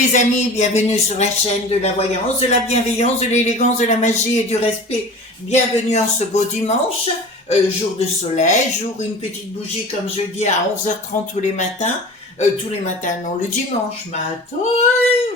les amis, bienvenue sur la chaîne de la voyance, de la bienveillance, de l'élégance, de la magie et du respect. Bienvenue en ce beau dimanche, jour de soleil, jour une petite bougie comme je dis à 11h30 tous les matins. Non, le dimanche matin,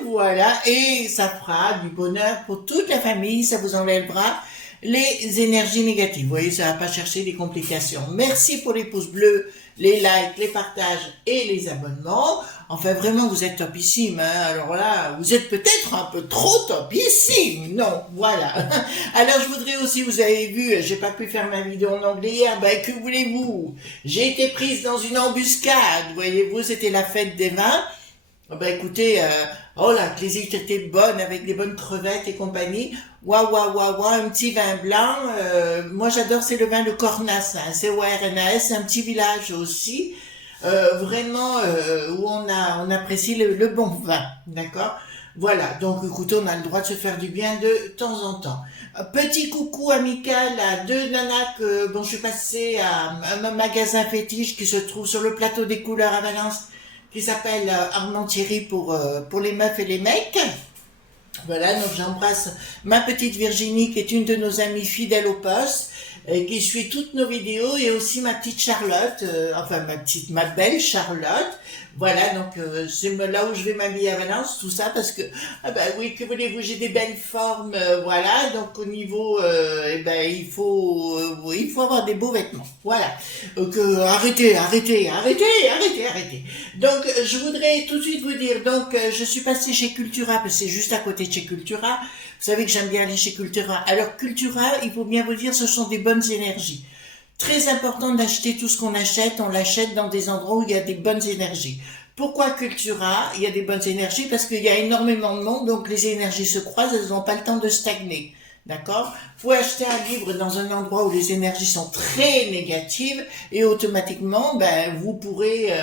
voilà, et ça fera du bonheur pour toute la famille, ça vous enlèvera les énergies négatives. Vous voyez, ça va pas chercher des complications. Merci pour les pouces bleus, les likes, les partages et les abonnements. Enfin, vraiment, vous êtes topissime, hein. Alors là, vous êtes peut-être un peu trop topissime. Non, voilà. Alors, je voudrais aussi, vous avez vu, j'ai pas pu faire ma vidéo en anglais hier. Ben, que voulez-vous? J'ai été prise dans une embuscade. Voyez-vous, c'était la fête des vins. Ben, écoutez, oh la plaisir était bonne avec des bonnes crevettes et compagnie. Waouh, un petit vin blanc. Moi, j'adore, c'est le vin de Cornas, hein, CORNAS, un petit village aussi. Vraiment où on apprécie le bon vin, d'accord? Voilà, donc écoutez, on a le droit de se faire du bien de temps en temps. Petit coucou amical à deux nanas que bon, je suis passée à un magasin fétiche qui se trouve sur le plateau des couleurs à Valence, qui s'appelle Armand Thierry pour les meufs et les mecs. Voilà, donc j'embrasse ma petite Virginie qui est une de nos amies fidèles au poste, qui suit toutes nos vidéos, et aussi ma petite Charlotte, ma belle Charlotte. Voilà, donc c'est là où je vais m'habiller à Valence, tout ça parce que ah ben oui, que voulez-vous, j'ai des belles formes, voilà. Donc au niveau, il faut avoir des beaux vêtements, voilà. Donc arrêtez. Donc je voudrais tout de suite vous dire, donc je suis passée chez Cultura parce que c'est juste à côté de chez Cultura. Vous savez que j'aime bien aller chez Cultura. Alors Cultura, il faut bien vous dire, ce sont des bonnes énergies. Très important d'acheter tout ce qu'on achète, on l'achète dans des endroits où il y a des bonnes énergies. Pourquoi Cultura, il y a des bonnes énergies? Parce qu'il y a énormément de monde, donc les énergies se croisent, elles n'ont pas le temps de stagner. D'accord? Vous pouvez acheter un livre dans un endroit où les énergies sont très négatives et automatiquement, vous pourrez,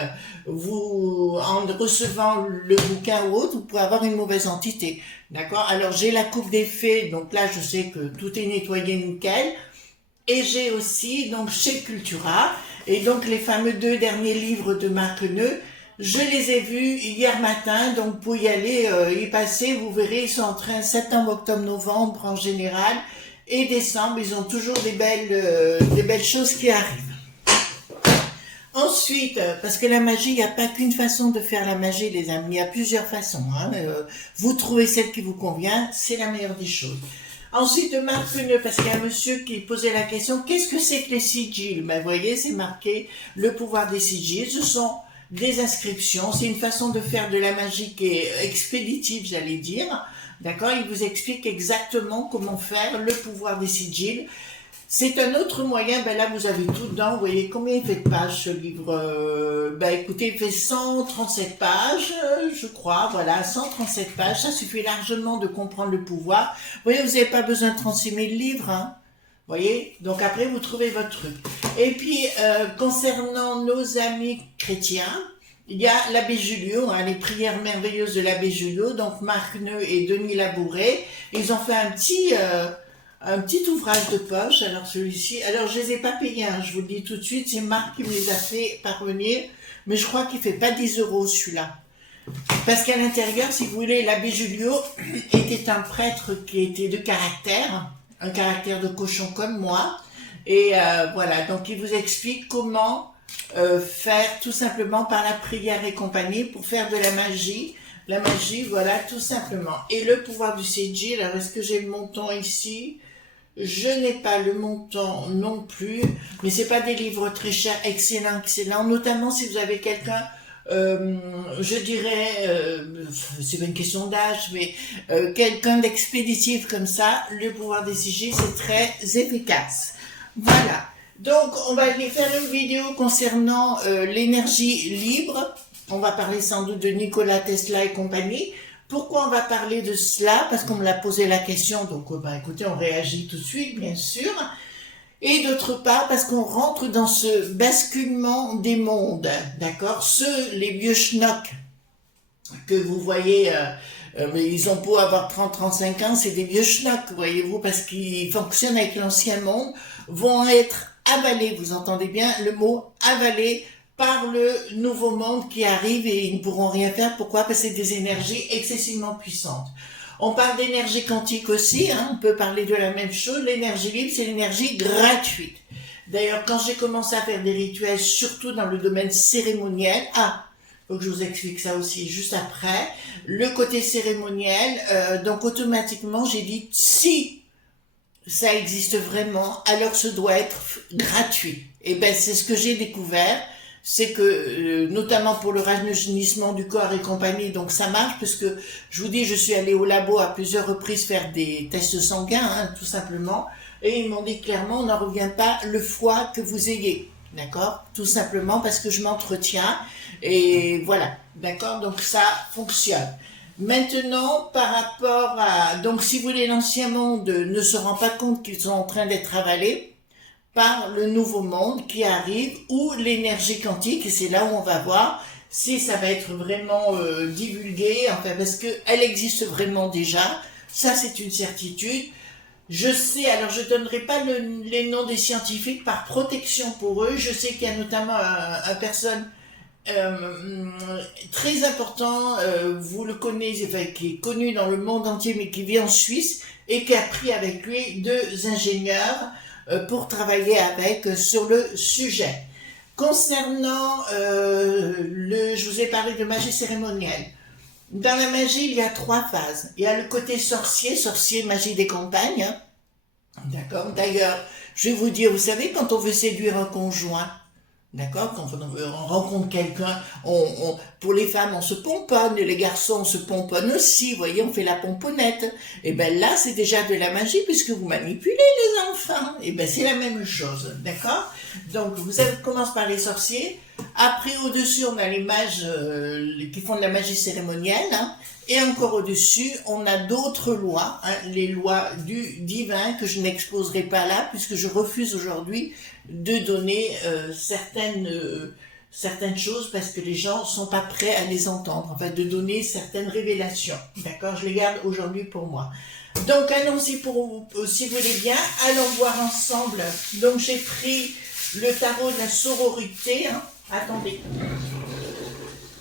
en recevant le bouquin ou autre, vous pouvez avoir une mauvaise entité. D'accord? Alors j'ai la coupe des fées, donc là je sais que tout est nettoyé nickel. Et j'ai aussi, donc, chez Cultura, et donc les fameux 2 derniers livres de Marc Neu, je les ai vus hier matin, donc pour y aller, y passer, vous verrez, ils sont en train, septembre, octobre, novembre en général, et décembre, ils ont toujours des belles choses qui arrivent. Ensuite, parce que la magie, il n'y a pas qu'une façon de faire la magie, les amis, il y a plusieurs façons, hein. Vous trouvez celle qui vous convient, c'est la meilleure des choses. Ensuite, Marc Neu, parce qu'il y a un monsieur qui posait la question, qu'est-ce que c'est que les sigils? Ben, vous voyez, c'est marqué le pouvoir des sigils. Ce sont des inscriptions. C'est une façon de faire de la magie qui est expéditive, j'allais dire. D'accord? Il vous explique exactement comment faire le pouvoir des sigils. C'est un autre moyen, là vous avez tout dedans, vous voyez combien il fait de pages ce livre, écoutez, il fait 137 pages, je crois, voilà, 137 pages, ça suffit largement de comprendre le pouvoir. Vous voyez, vous n'avez pas besoin de 36 000 livres, hein, vous voyez, donc après vous trouvez votre truc. Et puis, concernant nos amis chrétiens, il y a l'abbé Julio, hein, les prières merveilleuses de l'abbé Julio, donc Marc Neu et Denis Labouret, ils ont fait un petit ouvrage de poche, alors celui-ci, alors je les ai pas payés, hein, je vous le dis tout de suite, c'est Marc qui me les a fait parvenir, mais je crois qu'il fait pas 10 € celui-là. Parce qu'à l'intérieur, si vous voulez, l'abbé Julio était un prêtre qui était de caractère, un caractère de cochon comme moi, et voilà, donc il vous explique comment faire tout simplement par la prière et compagnie pour faire de la magie, voilà, tout simplement. Et le pouvoir du sigil, alors est-ce que j'ai le montant ici? Je n'ai pas le montant non plus, mais c'est pas des livres très chers, excellent, notamment si vous avez quelqu'un, je dirais, c'est pas une question d'âge, mais quelqu'un d'expéditif comme ça, le pouvoir des sigils, c'est très efficace. Voilà. Donc, on va aller faire une vidéo concernant l'énergie libre. On va parler sans doute de Nikola Tesla et compagnie. Pourquoi on va parler de cela? Parce qu'on me l'a posé la question, donc écoutez, on réagit tout de suite, bien sûr. Et d'autre part, parce qu'on rentre dans ce basculement des mondes, d'accord? Les vieux schnocks que vous voyez, mais ils ont beau avoir 30-35 ans, c'est des vieux schnocks, voyez-vous, parce qu'ils fonctionnent avec l'ancien monde, vont être avalés, vous entendez bien le mot avalés par le nouveau monde qui arrive et ils ne pourront rien faire. Pourquoi? Parce que c'est des énergies excessivement puissantes. On parle d'énergie quantique aussi, hein, on peut parler de la même chose. L'énergie libre, c'est l'énergie gratuite. D'ailleurs, quand j'ai commencé à faire des rituels, surtout dans le domaine cérémoniel, faut que je vous explique ça aussi juste après, le côté cérémoniel, donc automatiquement j'ai dit, si ça existe vraiment, alors ce doit être gratuit. Et ben c'est ce que j'ai découvert, c'est que notamment pour le rajeunissement du corps et compagnie, donc ça marche, parce que je vous dis, je suis allée au labo à plusieurs reprises faire des tests sanguins, hein, tout simplement, et ils m'ont dit clairement, on n'en revient pas le foie que vous ayez, d'accord, tout simplement parce que je m'entretiens, et voilà, d'accord, donc ça fonctionne. Maintenant, par rapport à... Donc, si vous voulez, l'ancien monde ne se rend pas compte qu'ils sont en train d'être avalés par le nouveau monde qui arrive, ou l'énergie quantique, et c'est là où on va voir si ça va être vraiment divulgué, enfin, parce qu'elle existe vraiment déjà, ça c'est une certitude. Je sais, alors je donnerai pas les noms des scientifiques par protection pour eux, je sais qu'il y a notamment un personne très important, vous le connaissez, enfin, qui est connu dans le monde entier, mais qui vit en Suisse et qui a pris avec lui 2 ingénieurs pour travailler avec sur le sujet. Concernant je vous ai parlé de magie cérémonielle. Dans la magie, il y a 3 phases. Il y a le côté sorcier, magie des campagnes. Hein. D'accord. D'ailleurs, je vais vous dire, vous savez, quand on veut séduire un conjoint, d'accord, quand on rencontre quelqu'un, pour les femmes, on se pomponne, et les garçons, on se pomponne aussi, vous voyez, on fait la pomponnette. Et ben là, c'est déjà de la magie, puisque vous manipulez les enfants. Et ben c'est la même chose, d'accord. Donc, commence par les sorciers. Après, au-dessus, on a les mages qui font de la magie cérémonielle, hein. Et encore au-dessus, on a d'autres lois, hein, les lois du divin que je n'exposerai pas là, puisque je refuse aujourd'hui de donner certaines choses parce que les gens sont pas prêts à les entendre, enfin de donner certaines révélations. D'accord, je les garde aujourd'hui pour moi. Donc allons-y si vous voulez bien, allons voir ensemble. Donc j'ai pris le tarot de la sororité. Hein. Attendez,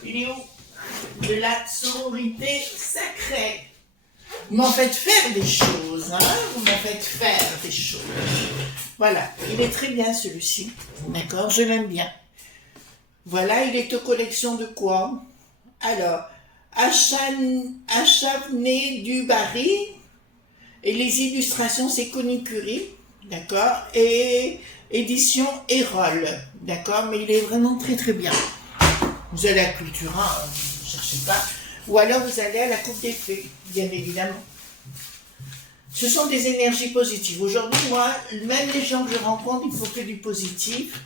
il est où? De la sororité sacrée. Vous m'en faites faire des choses, hein? Vous m'en faites faire des choses. Voilà, il est très bien celui-ci, d'accord, je l'aime bien. Voilà, il est aux collections de quoi? Alors, Achavené du Barry, et les illustrations, c'est Conny Curie, d'accord, et édition Erol, d'accord, mais il est vraiment très très bien. Vous allez à Cultura, ne cherchez pas, ou alors vous allez à la Coupe des Fées, bien évidemment. Ce sont des énergies positives. Aujourd'hui, moi, même les gens que je rencontre, il faut que du positif.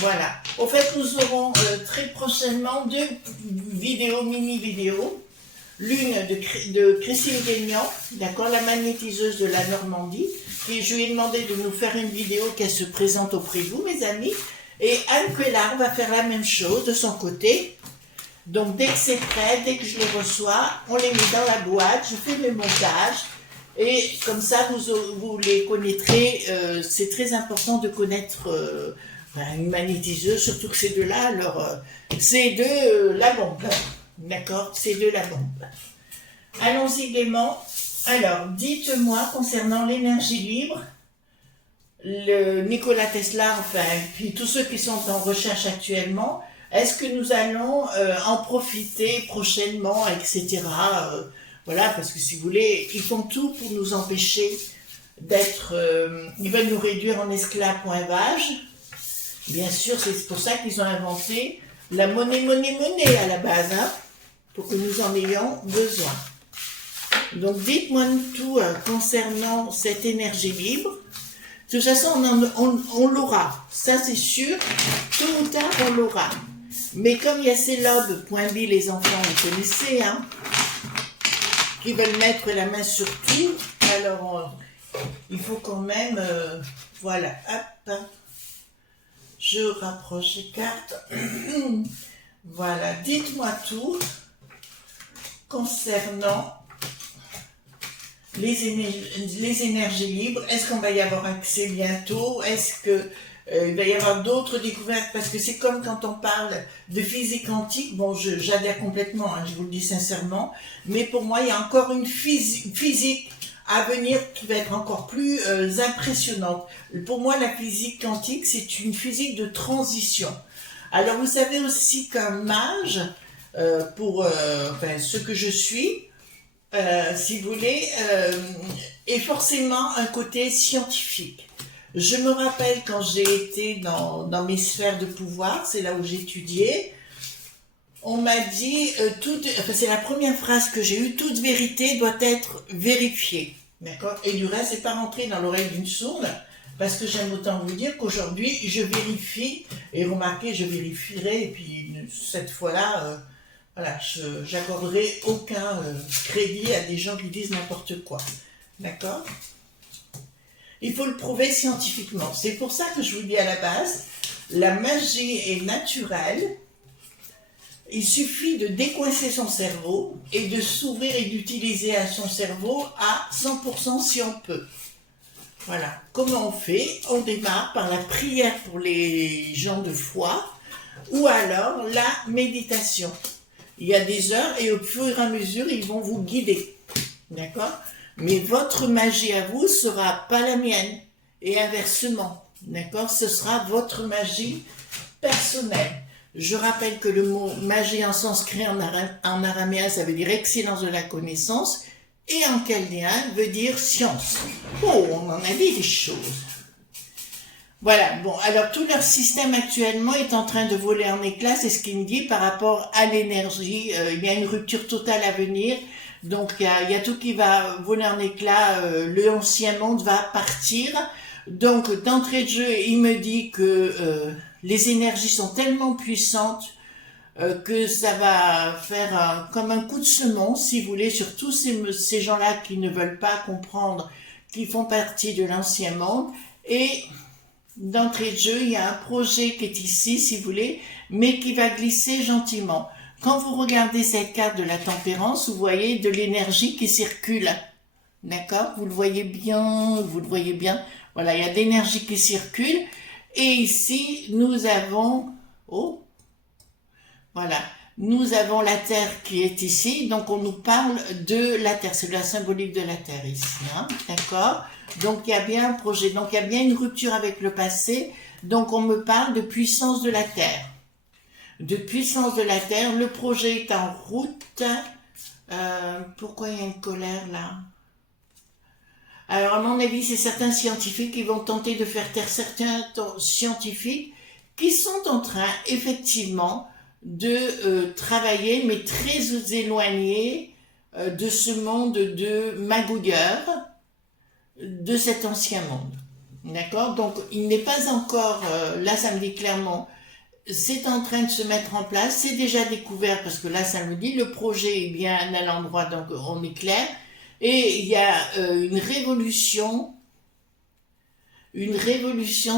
Voilà. Au fait, nous aurons très prochainement 2 vidéos, mini-vidéos. L'une de Christine Guignan, d'accord, la magnétiseuse de la Normandie, qui je lui ai demandé de nous faire une vidéo qu'elle se présente auprès de vous, mes amis. Et Anne Cuellar va faire la même chose de son côté. Donc, dès que c'est prêt, dès que je les reçois, on les met dans la boîte, je fais le montage. Et comme ça, vous les connaîtrez. C'est très important de connaître une magnétiseuse, surtout que c'est de là, alors c'est de la bombe. D'accord, c'est de la bombe. Allons-y gaiement. Alors, dites-moi concernant l'énergie libre, le Nikola Tesla, enfin, puis tous ceux qui sont en recherche actuellement, est-ce que nous allons en profiter prochainement, etc. Voilà, parce que si vous voulez, ils font tout pour nous empêcher d'être... ils veulent nous réduire en esclavage. Bien sûr, c'est pour ça qu'ils ont inventé la monnaie à la base, hein, pour que nous en ayons besoin. Donc, dites-moi tout concernant cette énergie libre. De toute façon, on l'aura, ça c'est sûr. Tôt ou tard, on l'aura. Mais comme il y a ces lobes, les enfants, vous connaissez, hein, qui veulent mettre la main sur tout, alors il faut quand même, voilà, hop, je rapproche les cartes, voilà, dites-moi tout concernant les énergies libres. Est-ce qu'on va y avoir accès bientôt? Est-ce que Il va y avoir d'autres découvertes, parce que c'est comme quand on parle de physique quantique, bon, j'adhère complètement, hein, je vous le dis sincèrement, mais pour moi, il y a encore une physique à venir qui va être encore plus impressionnante. Pour moi, la physique quantique, c'est une physique de transition. Alors, vous savez aussi qu'un mage, pour enfin, ce que je suis, si vous voulez, est forcément un côté scientifique. Je me rappelle quand j'ai été dans mes sphères de pouvoir, c'est là où j'étudiais, on m'a dit, enfin, c'est la première phrase que j'ai eue, toute vérité doit être vérifiée. D'accord? Et du reste, c'est pas rentré dans l'oreille d'une sourde, parce que j'aime autant vous dire qu'aujourd'hui, je vérifie, et remarquez, je vérifierai, et puis cette fois-là, voilà, j'accorderai aucun crédit à des gens qui disent n'importe quoi. D'accord? Il faut le prouver scientifiquement. C'est pour ça que je vous dis à la base, la magie est naturelle. Il suffit de décoincer son cerveau et de s'ouvrir et d'utiliser à son cerveau à 100% si on peut. Voilà. Comment on fait? On démarre par la prière pour les gens de foi ou alors la méditation. Il y a des heures et au fur et à mesure, ils vont vous guider. D'accord? Mais votre magie à vous sera pas la mienne. Et inversement. D'accord? Ce sera votre magie personnelle. Je rappelle que le mot magie en sanskrit, en araméen, ça veut dire excellence de la connaissance, et en chaldéen veut dire science. Oh, on en a dit des choses. Voilà, bon, alors tout leur système actuellement est en train de voler en éclats, c'est ce qu'il me dit par rapport à l'énergie. Il y a une rupture totale à venir, donc il y a tout qui va voler en éclats, le ancien monde va partir. Donc d'entrée de jeu, il me dit que les énergies sont tellement puissantes que ça va faire comme un coup de semonce, si vous voulez, sur tous ces gens-là qui ne veulent pas comprendre, qui font partie de l'ancien monde. Et d'entrée de jeu, il y a un projet qui est ici, si vous voulez, mais qui va glisser gentiment. Quand vous regardez cette carte de la tempérance, vous voyez de l'énergie qui circule. D'accord? Vous le voyez bien, vous le voyez bien. Voilà, il y a de l'énergie qui circule. Et ici, nous avons... Oh, voilà. Nous avons la Terre qui est ici. Donc, on nous parle de la Terre. C'est la symbolique de la Terre ici. Hein, d'accord? Donc, il y a bien un projet. Donc, il y a bien une rupture avec le passé. Donc, on me parle de puissance de la Terre. De puissance de la Terre. Le projet est en route. Pourquoi il y a une colère là? Alors, à mon avis, c'est certains scientifiques qui vont tenter de faire taire certains scientifiques qui sont en train, effectivement, de travailler, mais très éloignés de ce monde de magouilleurs, de cet ancien monde. D'accord? Donc, il n'est pas encore, là, ça me dit clairement, c'est en train de se mettre en place, c'est déjà découvert, parce que là, ça me dit, le projet est bien à l'endroit, donc on est clair. Et il y a une révolution,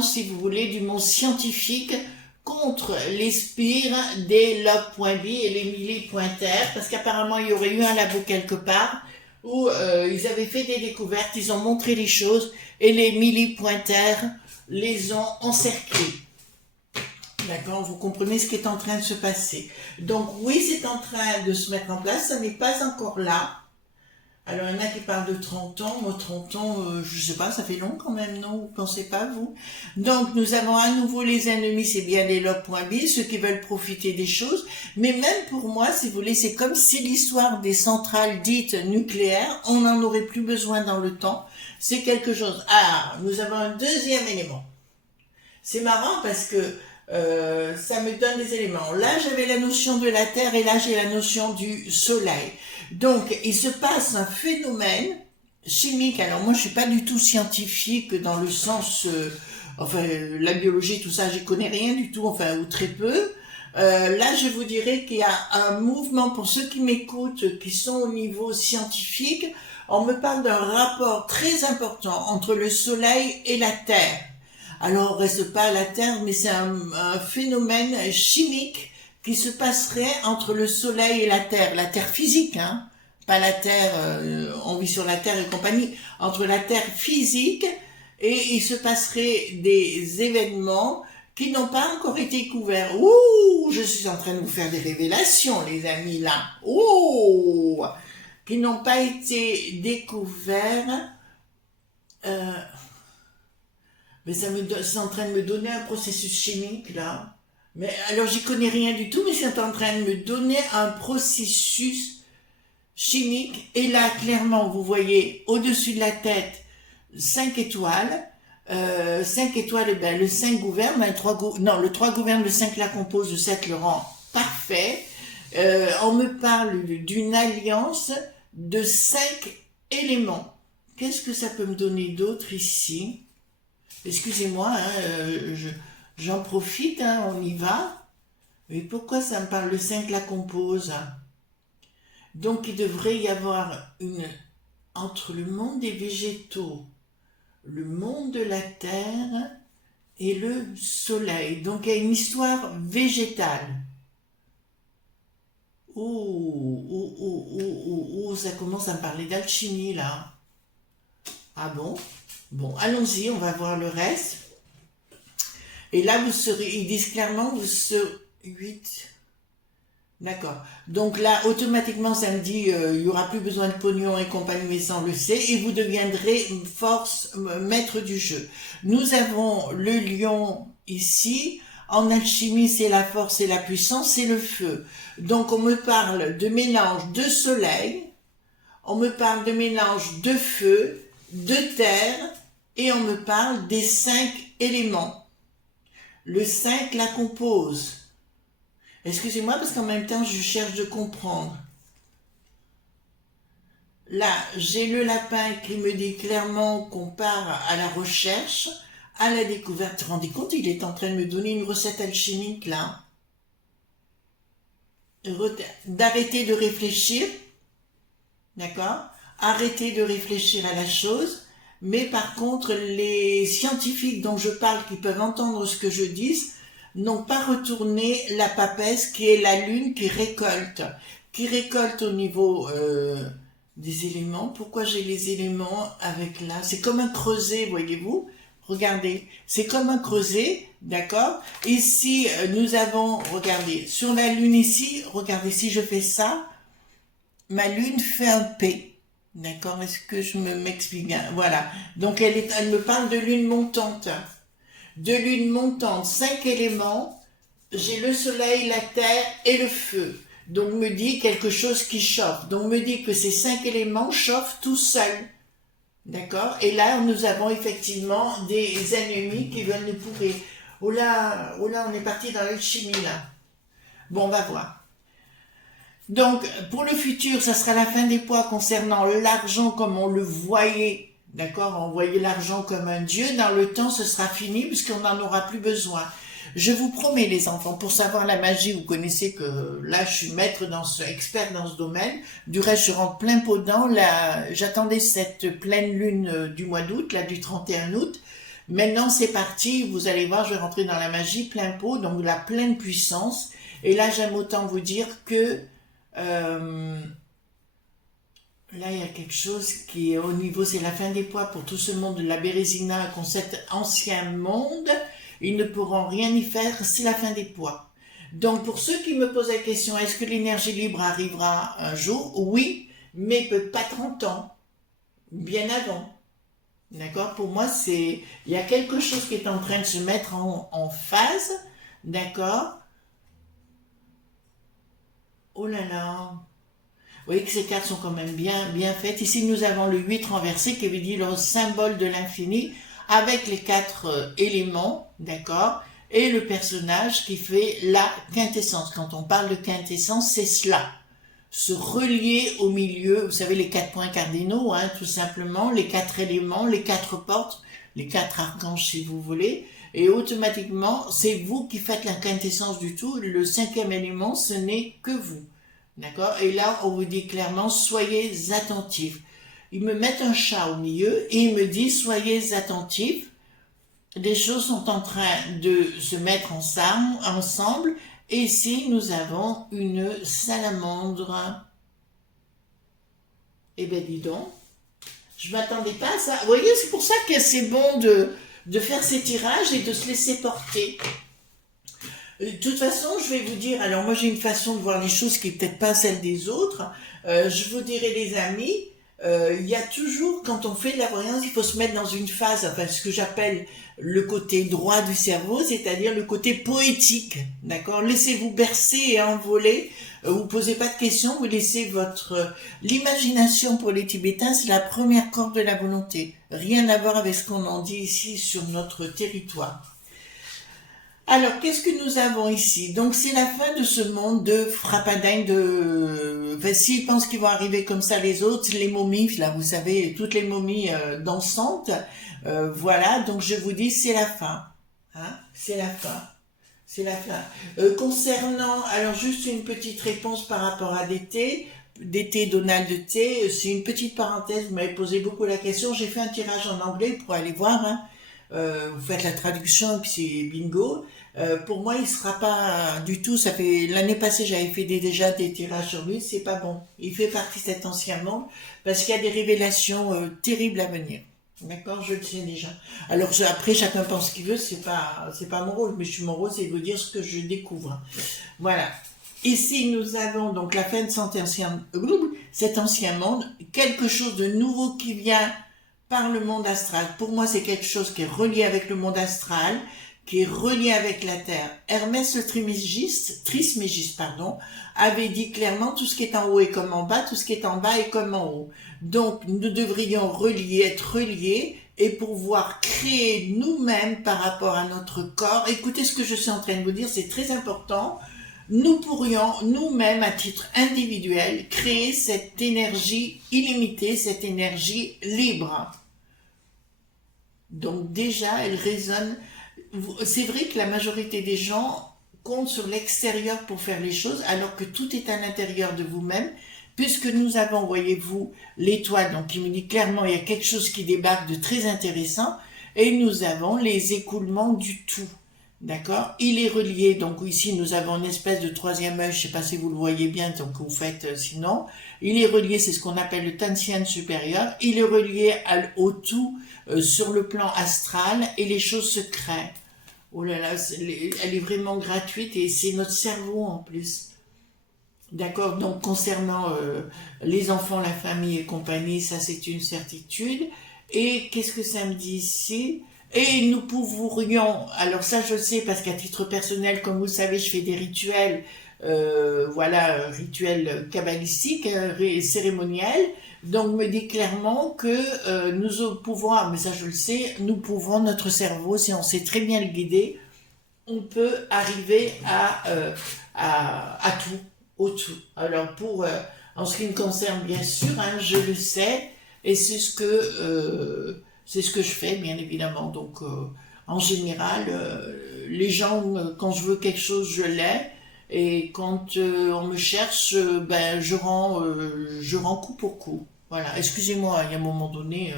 si vous voulez, du monde scientifique contre les spires des log.b et les millipointaires, parce qu'apparemment il y aurait eu un labo quelque part où ils avaient fait des découvertes, ils ont montré les choses et les millipointaires les ont encerclés. D'accord, vous comprenez ce qui est en train de se passer. Donc oui, c'est en train de se mettre en place, ça n'est pas encore là. Alors, il y en a qui parlent de 30 ans. Moi, 30 ans, je sais pas, ça fait long quand même, non? Vous pensez pas, vous? Donc, nous avons à nouveau les ennemis, c'est bien les log.b, ceux qui veulent profiter des choses. Mais même pour moi, si vous voulez, c'est comme si l'histoire des centrales dites nucléaires, on n'en aurait plus besoin dans le temps. C'est quelque chose. Ah, nous avons un deuxième élément. C'est marrant parce que ça me donne des éléments. Là, j'avais la notion de la Terre et là, j'ai la notion du Soleil. Donc, il se passe un phénomène chimique. Alors, moi, je suis pas du tout scientifique dans le sens, enfin, la biologie, tout ça, j'y connais rien du tout, enfin, ou très peu. Là, je vous dirais qu'il y a un mouvement, pour ceux qui m'écoutent, qui sont au niveau scientifique, on me parle d'un rapport très important entre le Soleil et la Terre. Alors, on reste pas à la Terre, mais c'est un phénomène chimique qui se passerait entre le Soleil et la Terre physique, hein, pas la Terre, on vit sur la Terre et compagnie, entre la Terre physique et il se passerait des événements qui n'ont pas encore été couverts. Ouh, je suis en train de vous faire des révélations, les amis, là. Ouh, qui n'ont pas été découverts. Mais c'est en train de me donner un processus chimique, là. Mais alors, j'y connais rien du tout, mais c'est en train de me donner un processus chimique. Et là, clairement, vous voyez, au-dessus de la tête, 5 étoiles. 5 étoiles, ben, le 5 gouverne, ben, le 3 gouverne, le 5 la compose, le 7 le rend parfait. On me parle d'une alliance de 5 éléments. Qu'est-ce que ça peut me donner d'autre ici? Excusez-moi, hein, j'en profite, hein, on y va. Mais pourquoi ça me parle le 5 la compose? Donc il devrait y avoir entre le monde des végétaux, le monde de la terre et le soleil. Donc il y a une histoire végétale. Ça commence à me parler d'alchimie là. Ah bon? Bon, allons-y, on va voir le reste. Et là, ils disent clairement, vous serez 8. D'accord. Donc là, automatiquement, ça me dit, il n'y aura plus besoin de pognon et compagnie, mais ça on le sait, et vous deviendrez maître du jeu. Nous avons le lion ici. En alchimie, c'est la force et la puissance, c'est le feu. Donc on me parle de mélange de soleil, on me parle de mélange de feu, de terre, et on me parle des 5 éléments. Le 5 la compose. Excusez-moi parce qu'en même temps, je cherche de comprendre. Là, j'ai le lapin qui me dit clairement qu'on part à la recherche, à la découverte. Vous vous rendez compte, il est en train de me donner une recette alchimique, là. D'arrêter de réfléchir. D'accord? Arrêter de réfléchir à la chose. Mais par contre, les scientifiques dont je parle, qui peuvent entendre ce que je dis, n'ont pas retourné la papesse qui est la lune qui récolte au niveau des éléments. Pourquoi j'ai les éléments avec là? C'est comme un creuset, voyez-vous? Regardez, c'est comme un creuset, d'accord? Ici, nous avons, regardez, sur la lune ici, regardez, si je fais ça, ma lune fait un P. D'accord? Est-ce que je m'explique bien? Voilà. Donc, elle me parle de lune montante. De lune montante, 5 éléments. J'ai le soleil, la terre et le feu. Donc, me dit quelque chose qui chauffe. Donc, me dit que ces 5 éléments chauffent tout seuls. D'accord? Et là, nous avons effectivement des ennemis qui veulent nous pourrir. Oh là, on est parti dans l'alchimie, là. Bon, on va voir. Donc, pour le futur, ça sera la fin des poids concernant l'argent comme on le voyait. D'accord? On voyait l'argent comme un dieu. Dans le temps, ce sera fini puisqu'on n'en aura plus besoin. Je vous promets, les enfants, pour savoir la magie, vous connaissez que là, je suis expert dans ce domaine. Du reste, je rentre plein pot dedans. J'attendais cette pleine lune du mois d'août, là, du 31 août. Maintenant, c'est parti. Vous allez voir, je vais rentrer dans la magie, plein pot, donc la pleine puissance. Et là, j'aime autant vous dire que là, il y a quelque chose qui est au niveau, c'est la fin des poids pour tout ce monde de la Bérésina, qu'on cet ancien monde, ils ne pourront rien y faire, c'est la fin des poids. Donc, pour ceux qui me posent la question, est-ce que l'énergie libre arrivera un jour? Oui, mais pas 30 ans, bien avant. D'accord? Pour moi, il y a quelque chose qui est en train de se mettre en phase, d'accord? Oh là là! Vous voyez que ces cartes sont quand même bien faites. Ici, nous avons le 8 renversé qui veut dire le symbole de l'infini avec les 4 éléments, d'accord? Et le personnage qui fait la quintessence. Quand on parle de quintessence, c'est cela. Se relier au milieu, vous savez, les 4 points cardinaux, hein, tout simplement, les 4 éléments, les 4 portes, les 4 archanges si vous voulez. Et automatiquement, c'est vous qui faites la quintessence du tout. Le 5e élément, ce n'est que vous. D'accord? Et là, on vous dit clairement, soyez attentifs. Ils me mettent un chat au milieu et ils me disent, soyez attentifs. Les choses sont en train de se mettre ensemble. Et ici, nous avons une salamandre. Eh bien, dis donc, Je m'attendais pas à ça. Vous voyez, c'est pour ça que c'est bon de faire ces tirages et de se laisser porter. De toute façon, je vais vous dire, alors moi j'ai une façon de voir les choses qui est peut-être pas celle des autres. Je vous dirai les amis, il y a toujours, quand on fait de la voyance, il faut se mettre dans une phase, enfin ce que j'appelle le côté droit du cerveau, c'est-à-dire le côté poétique, d'accord? Laissez-vous bercer et envoler, vous posez pas de questions, vous laissez l'imagination pour les Tibétains, c'est la première corde de la volonté. Rien à voir avec ce qu'on en dit ici sur notre territoire. Alors, qu'est-ce que nous avons ici? Donc, c'est la fin de ce monde de frappadin, Enfin, s'ils pensent qu'ils vont arriver comme ça les autres, les momies, là, vous savez, toutes les momies dansantes, voilà, donc je vous dis, c'est la fin. Hein? C'est la fin. C'est la fin. Concernant, alors juste une petite réponse par rapport à DT, Donald T, c'est une petite parenthèse, vous m'avez posé beaucoup la question, j'ai fait un tirage en anglais pour aller voir, hein. Vous faites la traduction et puis c'est bingo. Pour moi, il sera pas du tout. Ça fait l'année passée, j'avais fait déjà des tirages sur lui. C'est pas bon. Il fait partie de cet ancien monde parce qu'il y a des révélations terribles à venir. D'accord, je le sais déjà. Alors après, chacun pense ce qu'il veut. C'est pas mon rôle, mais mon rôle, c'est de vous dire ce que je découvre. Voilà. Ici, nous avons donc la fin de cet ancien monde, quelque chose de nouveau qui vient par le monde astral. Pour moi, c'est quelque chose qui est relié avec le monde astral, qui est relié avec la Terre. Hermès le Trismégiste, avait dit clairement tout ce qui est en haut est comme en bas, tout ce qui est en bas est comme en haut. Donc, nous devrions être reliés et pouvoir créer nous-mêmes par rapport à notre corps. Écoutez ce que je suis en train de vous dire, c'est très important. Nous pourrions nous-mêmes, à titre individuel, créer cette énergie illimitée, cette énergie libre. Donc déjà, elle résonne. C'est vrai que la majorité des gens comptent sur l'extérieur pour faire les choses, alors que tout est à l'intérieur de vous-même, puisque nous avons, voyez-vous, l'étoile, donc qui me dit clairement il y a quelque chose qui débarque de très intéressant, et nous avons les écoulements du tout. D'accord? Il est relié, donc ici nous avons une espèce de troisième œil, je ne sais pas si vous le voyez bien, donc vous faites sinon. Il est relié, c'est ce qu'on appelle le Tantian supérieur, il est relié au tout sur le plan astral et les choses se créent. Oh là là, elle est vraiment gratuite et c'est notre cerveau en plus. D'accord? Donc concernant les enfants, la famille et compagnie, ça c'est une certitude. Et qu'est-ce que ça me dit ici? Et nous pourrions, alors ça je sais parce qu'à titre personnel, comme vous le savez, je fais des rituels, rituels kabbalistiques, cérémoniels, donc me dit clairement que nous pouvons, mais ça je le sais, nous pouvons, notre cerveau, si on sait très bien le guider, on peut arriver à tout, au tout. Alors en ce qui me concerne bien sûr, hein, je le sais, et c'est ce que je fais, bien évidemment. Donc, en général, les gens, quand je veux quelque chose, je l'ai. Et quand on me cherche, je rends coup pour coup. Voilà. Excusez-moi, il y a un moment donné,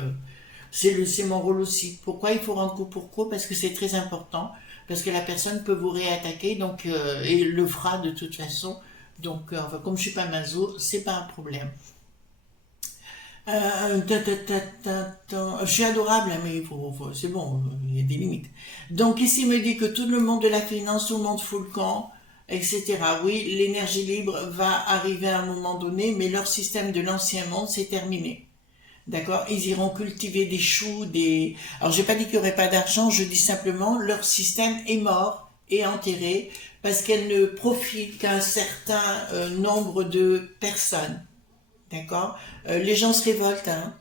c'est mon rôle aussi. Pourquoi il faut rendre coup pour coup? Parce que c'est très important. Parce que la personne peut vous réattaquer, donc, et le fera de toute façon. Donc, comme je suis pas maso, c'est pas un problème. Je suis adorable, mais c'est bon, il y a des limites. Donc ici, il me dit que tout le monde de la finance, tout le monde fout le camp, etc. Oui, l'énergie libre va arriver à un moment donné, mais leur système de l'ancien monde, c'est terminé. D'accord? Ils iront cultiver des choux, Alors, j'ai pas dit qu'il n'y aurait pas d'argent, je dis simplement, leur système est mort et enterré, parce qu'elle ne profite qu'à un certain nombre de personnes. D'accord? Les gens se révoltent, hein.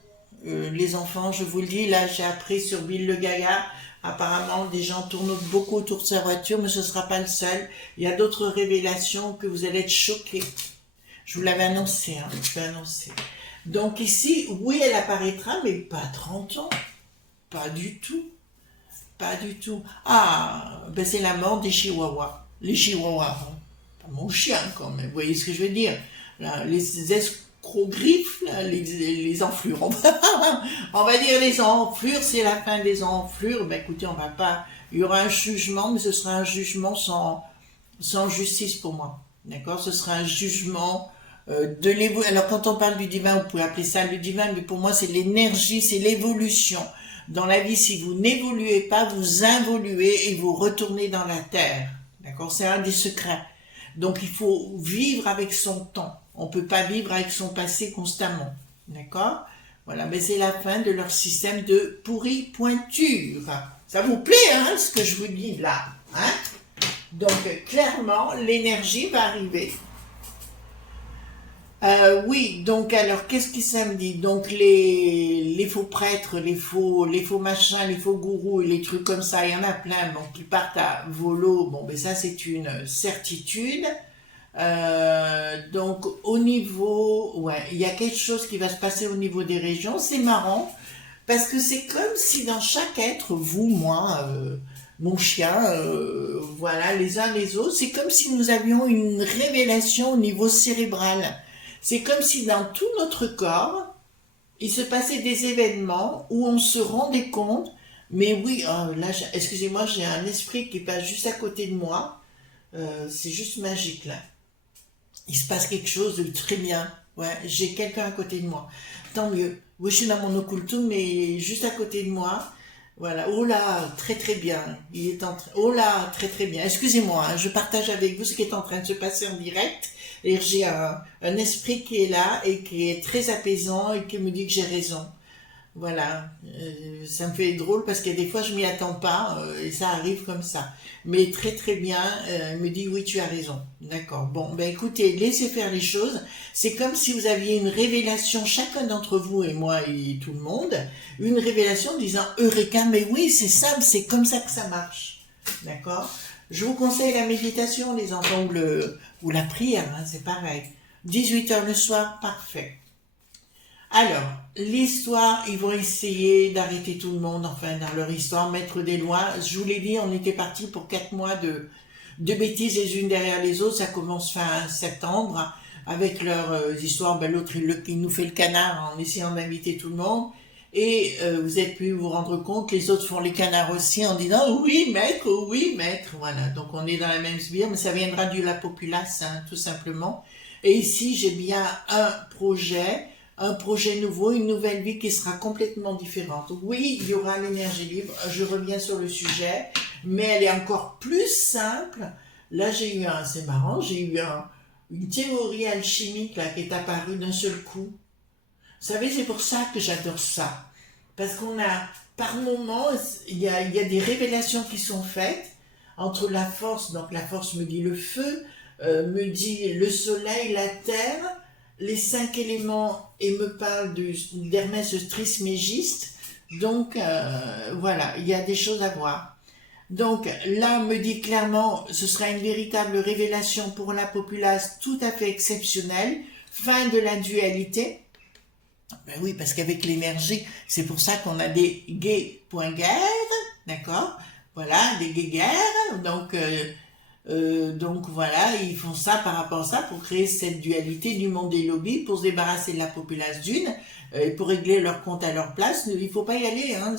Les enfants, je vous le dis, là j'ai appris sur Bill le Gaga, apparemment des gens tournent beaucoup autour de sa voiture, mais ce ne sera pas le seul. Il y a d'autres révélations que vous allez être choqués. Je vous l'avais annoncé, hein, je l'ai annoncé. Donc ici, oui, elle apparaîtra, mais pas à 30 ans. Pas du tout. Pas du tout. Ah, c'est la mort des chihuahuas. Les chihuahuas, hein. Pas mon chien quand même, vous voyez ce que je veux dire? Là, les escrocs-griffes, les enflures. On va dire les enflures, c'est la fin des enflures. Écoutez, on va pas... Il y aura un jugement, mais ce sera un jugement sans justice pour moi. D'accord? Ce sera un jugement Alors quand on parle du divin, vous pouvez appeler ça le divin, mais pour moi c'est l'énergie, c'est l'évolution. Dans la vie, si vous n'évoluez pas, vous involuez et vous retournez dans la terre. D'accord? C'est un des secrets. Donc il faut vivre avec son temps. On peut pas vivre avec son passé constamment. D'accord? Voilà, mais c'est la fin de leur système de pourri pointure. Ça vous plaît, hein, ce que je vous dis là, hein? Donc clairement, l'énergie va arriver. Oui, donc alors qu'est-ce qui ça me dit? Donc les faux prêtres, les faux machins, les faux gourous et les trucs comme ça, il y en a plein donc, qui partent à volo. Bon, ben ça c'est une certitude. Donc au niveau, ouais, il y a quelque chose qui va se passer au niveau des régions. C'est marrant parce que c'est comme si dans chaque être, vous, moi, mon chien, voilà, les uns les autres, c'est comme si nous avions une révélation au niveau cérébral. C'est comme si dans tout notre corps, il se passait des événements où on se rendait compte, mais oui, là, excusez-moi, j'ai un esprit qui passe juste à côté de moi. C'est juste magique là. Il se passe quelque chose de très bien. Ouais, j'ai quelqu'un à côté de moi. Tant mieux. Oui, je suis dans mon occultum, mais juste à côté de moi. Voilà. Oh là, très très bien. Il est en train. Oh là, très très bien. Excusez-moi, hein, je partage avec vous ce qui est en train de se passer en direct. Et j'ai un esprit qui est là et qui est très apaisant et qui me dit que j'ai raison. Voilà, ça me fait drôle parce que des fois je m'y attends pas et ça arrive comme ça. Mais très très bien, il me dit oui tu as raison. D'accord. Bon, ben écoutez, laissez faire les choses. C'est comme si vous aviez une révélation, chacun d'entre vous et moi et tout le monde, une révélation disant Eureka, mais oui c'est simple, c'est comme ça que ça marche. D'accord. Je vous conseille la méditation les enfants ou la prière, hein, c'est pareil. 18 h le soir, parfait. Alors, l'histoire, ils vont essayer d'arrêter tout le monde, enfin, dans leur histoire, mettre des lois. Je vous l'ai dit, on était parti pour 4 mois de bêtises les unes derrière les autres. Ça commence fin septembre, avec leurs histoires. Ben, l'autre, il nous fait le canard en essayant d'inviter tout le monde. Et vous avez pu vous rendre compte, les autres font les canards aussi en disant oui maître, oui maître. Voilà, donc on est dans la même sbire, mais ça viendra de la populace, hein, tout simplement. Et ici, j'ai bien un projet nouveau, une nouvelle vie qui sera complètement différente. Oui, il y aura l'énergie libre, je reviens sur le sujet, mais elle est encore plus simple. Là, c'est marrant, une théorie alchimique là, qui est apparue d'un seul coup. Vous savez, c'est pour ça que j'adore ça. Parce qu'on a, par moments, il y a des révélations qui sont faites entre la force, donc la force me dit le feu, me dit le soleil, la terre, les 5 éléments et me parle d'Hermès Trismégiste. Donc, voilà, il y a des choses à voir. Donc, là, me dit clairement, ce sera une véritable révélation pour la populace tout à fait exceptionnelle. Fin de la dualité. Ben oui, parce qu'avec l'énergie, c'est pour ça qu'on a des gays.guerre, d'accord? Voilà, des gays-guerres. Donc voilà, ils font ça par rapport à ça pour créer cette dualité du monde des lobbies, pour se débarrasser de la populace d'une, et pour régler leur compte à leur place. Il faut pas y aller, hein,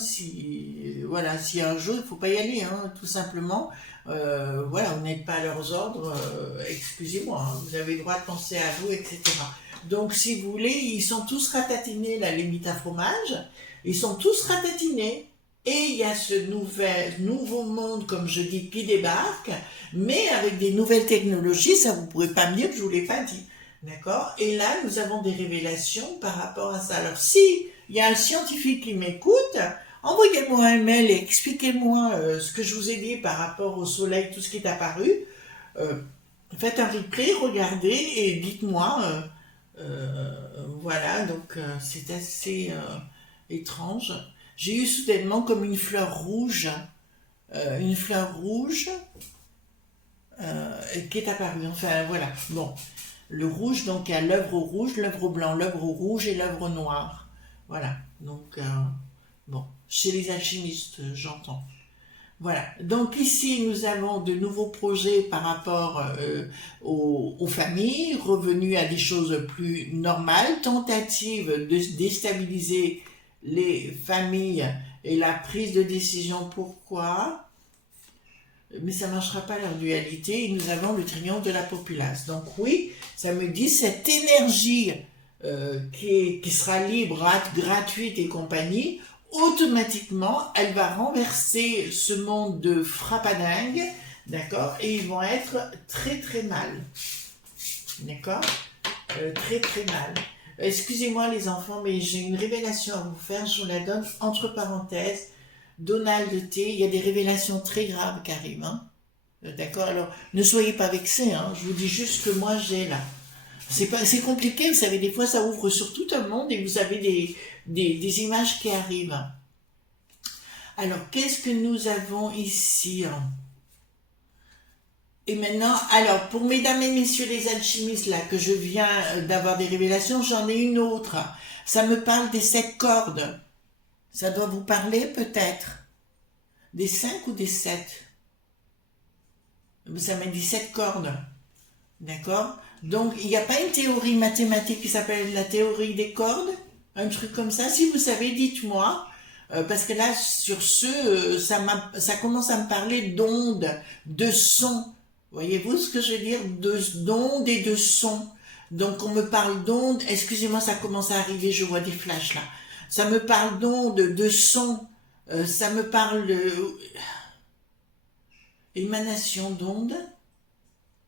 voilà, s'il y a un jour, il faut pas y aller, hein, tout simplement. Voilà, vous n'êtes pas à leurs ordres, excusez-moi, hein, vous avez le droit de penser à vous, etc. Donc, si vous voulez, ils sont tous ratatinés, la limite à fromage, ils sont tous ratatinés. Et il y a ce nouveau monde, comme je dis, qui débarque, mais avec des nouvelles technologies, ça vous pourrez pas me dire que je vous l'ai pas dit. D'accord? Et là, nous avons des révélations par rapport à ça. Alors, si il y a un scientifique qui m'écoute, envoyez-moi un mail et expliquez-moi ce que je vous ai dit par rapport au soleil, tout ce qui est apparu. Faites un replay, regardez et dites-moi. Voilà, donc c'est assez étrange. J'ai eu soudainement comme une fleur rouge qui est apparue. Enfin voilà, bon. Le rouge, donc il y a l'œuvre rouge, l'œuvre blanc, l'œuvre rouge et l'œuvre noire. Voilà, donc bon, chez les alchimistes, j'entends. Voilà, donc ici nous avons de nouveaux projets par rapport aux familles, revenus à des choses plus normales, tentative de déstabiliser les familles et la prise de décision. Pourquoi? mais ça ne marchera pas leur dualité, et nous avons le triomphe de la populace. Donc oui, ça me dit cette énergie qui sera libre, gratuite et compagnie, automatiquement, elle va renverser ce monde de frappadingue, d'accord, et ils vont être très très mal, d'accord, très très mal. Excusez-moi les enfants, mais j'ai une révélation à vous faire, je vous la donne entre parenthèses. Donald T, il y a des révélations très graves qui arrivent, hein. D'accord, alors ne soyez pas vexés, hein. Je vous dis juste que moi j'ai là. C'est compliqué, vous savez, des fois ça ouvre sur tout un monde et vous avez des images qui arrivent. Alors, qu'est-ce que nous avons ici, hein? Et maintenant, alors, pour mesdames et messieurs les alchimistes, là, que je viens d'avoir des révélations, j'en ai une autre. Ça me parle des 7 cordes. Ça doit vous parler, peut-être. Des 5 ou des 7? Ça met 17 cordes. D'accord? Donc, il n'y a pas une théorie mathématique qui s'appelle la théorie des cordes? Un truc comme ça? Si vous savez, dites-moi. Parce que là, sur ce, ça commence à me parler d'ondes, de sons. Voyez-vous ce que je veux dire? D'ondes et de sons. Donc, on me parle d'ondes. Excusez-moi, ça commence à arriver, je vois des flashs là. Ça me parle d'ondes, de sons. Ça me parle émanation d'ondes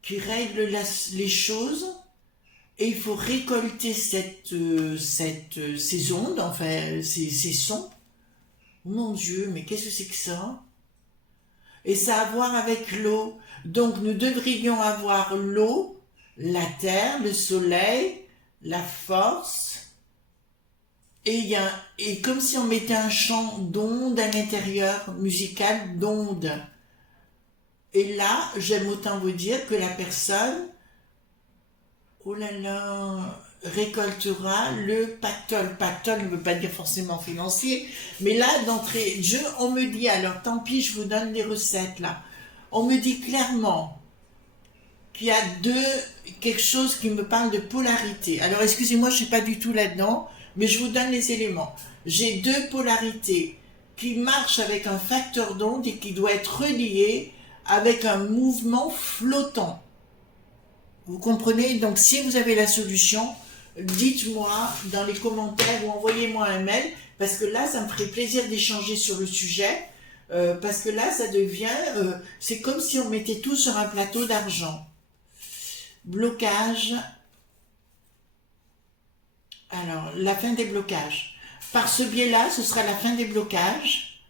qui règlent les choses. Et il faut récolter ces ondes, enfin, ces sons. Mon Dieu, mais qu'est-ce que c'est que ça? Et ça a à voir avec l'eau. Donc nous devrions avoir l'eau, la terre, le soleil, la force. Et comme si on mettait un champ d'ondes à l'intérieur, musical d'ondes. Et là, j'aime autant vous dire que la personne, oh là là, récoltera le pactole. Pactole ne veut pas dire forcément financier, mais là, d'entrée de jeu, on me dit, alors tant pis, je vous donne les recettes là. On me dit clairement qu'il y a quelque chose qui me parle de polarité. Alors excusez-moi, je ne suis pas du tout là-dedans, mais je vous donne les éléments. J'ai 2 polarités qui marchent avec un facteur d'onde et qui doit être relié avec un mouvement flottant. Vous comprenez? Donc si vous avez la solution, dites-moi dans les commentaires ou envoyez-moi un mail, parce que là, ça me ferait plaisir d'échanger sur le sujet, parce que là, ça devient, c'est comme si on mettait tout sur un plateau d'argent. Blocage. Alors, la fin des blocages. Par ce biais-là, ce sera la fin des blocages.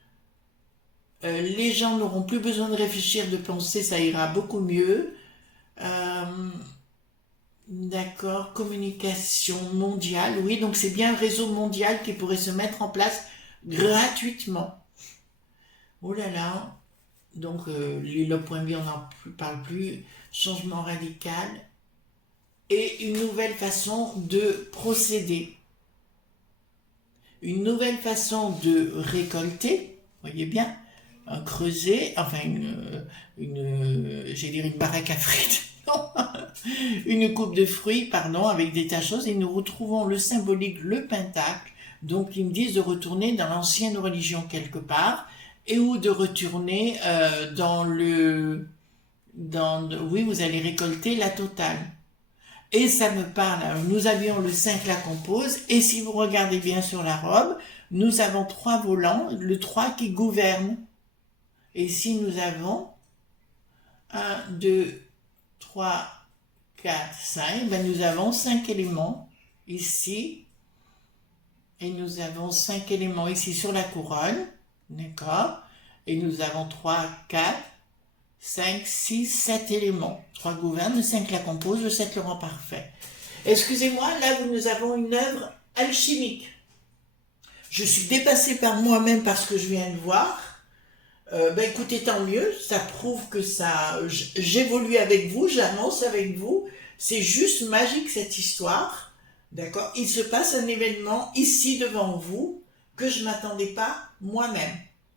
Les gens n'auront plus besoin de réfléchir, de penser, ça ira beaucoup mieux. D'accord, communication mondiale, oui, donc c'est bien un réseau mondial qui pourrait se mettre en place gratuitement. Oh là là, donc le point B, on n'en parle plus, changement radical, et une nouvelle façon de procéder. Une nouvelle façon de récolter, voyez bien, un creuset, enfin j'allais dire une baraque à frites, une coupe de fruits, pardon, avec des taches roses, et nous retrouvons le symbolique, le pentacle, donc ils me disent de retourner dans l'ancienne religion quelque part, et ou de retourner oui, vous allez récolter la totale. Et ça me parle, alors, nous avions le 5 la compose, et si vous regardez bien sur la robe, nous avons 3 volants, le 3 qui gouverne. Et ici nous avons 1, 2, 3, 4, 5, ben nous avons 5 éléments ici, et nous avons 5 éléments ici sur la couronne, d'accord, et nous avons 3, 4, 5, 6, 7 éléments. 3 gouvernent, le 5 la compose, le 7 le rend parfait. Excusez-moi, là nous avons une œuvre alchimique. Je suis dépassée par moi-même par ce que je viens de voir. Ben écoutez, tant mieux, ça prouve que j'évolue avec vous, j'avance avec vous. C'est juste magique cette histoire, d'accord? Il se passe un événement ici devant vous que je ne m'attendais pas moi-même.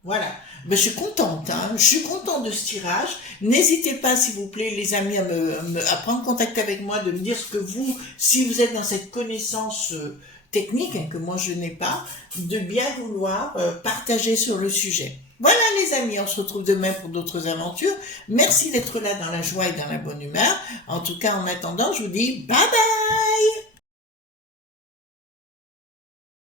Voilà. Ben, je suis contente, hein. Je suis contente de ce tirage. N'hésitez pas, s'il vous plaît, les amis, à prendre contact avec moi, de me dire ce que vous, si vous êtes dans cette connaissance technique, hein, que moi je n'ai pas, de bien vouloir partager sur le sujet. Voilà les amis. amis, on se retrouve demain pour d'autres aventures. Merci d'être là dans la joie et dans la bonne humeur. En tout cas, en attendant, je vous dis bye bye.